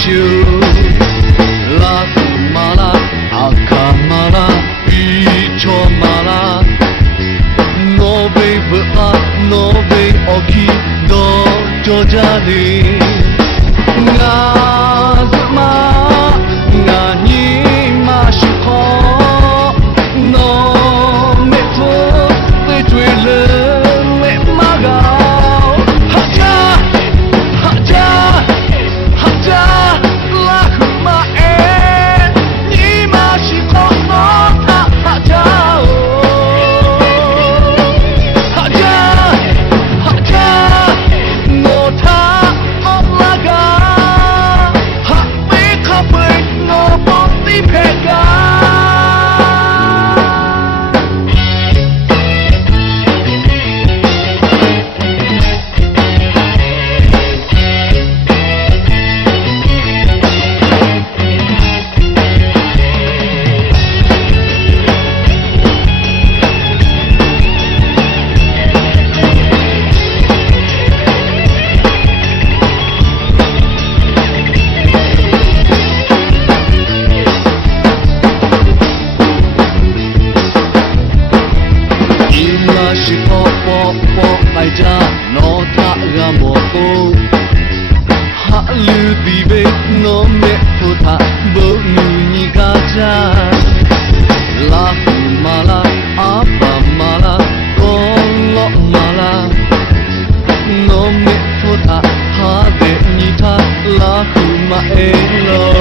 shoe La mala akamala bichomala No baby no baby oki do jojali Ngazma ngani mashiko No me to me twile me magao haja haja haja lahuma ni mashiko no ta haja haja haja no ta olaga ha me kape no body pega She pop pop pop ai cha no tha ga mo ko ha lu di be no me phu tha bo nu ni ga cha la mala apa mala kon lo mala no me phu tha ha de ni tha la ma e lo